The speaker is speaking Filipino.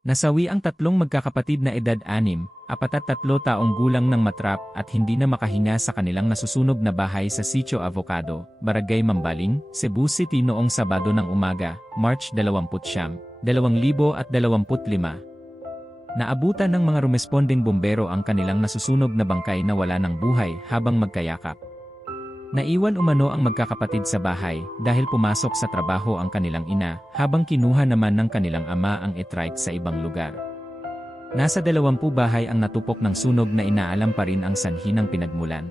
Nasawi ang tatlong magkakapatid na edad anim, apat at tatlo taong gulang ng matrap at hindi na makahinga sa kanilang nasusunog na bahay sa Sitio Avocado, Barangay Mambaling, Cebu City noong Sabado ng umaga, March 20, 2025. Naabutan ng mga rumesponding bombero ang kanilang nasusunog na bangkay na wala ng buhay habang magkayakap. Naiwan umano ang magkakapatid sa bahay dahil pumasok sa trabaho ang kanilang ina habang kinuha naman ng kanilang ama ang etrike sa ibang lugar. Nasa dalawampu bahay ang natupok ng sunog na inaalam pa rin ang sanhi ng pinagmulan.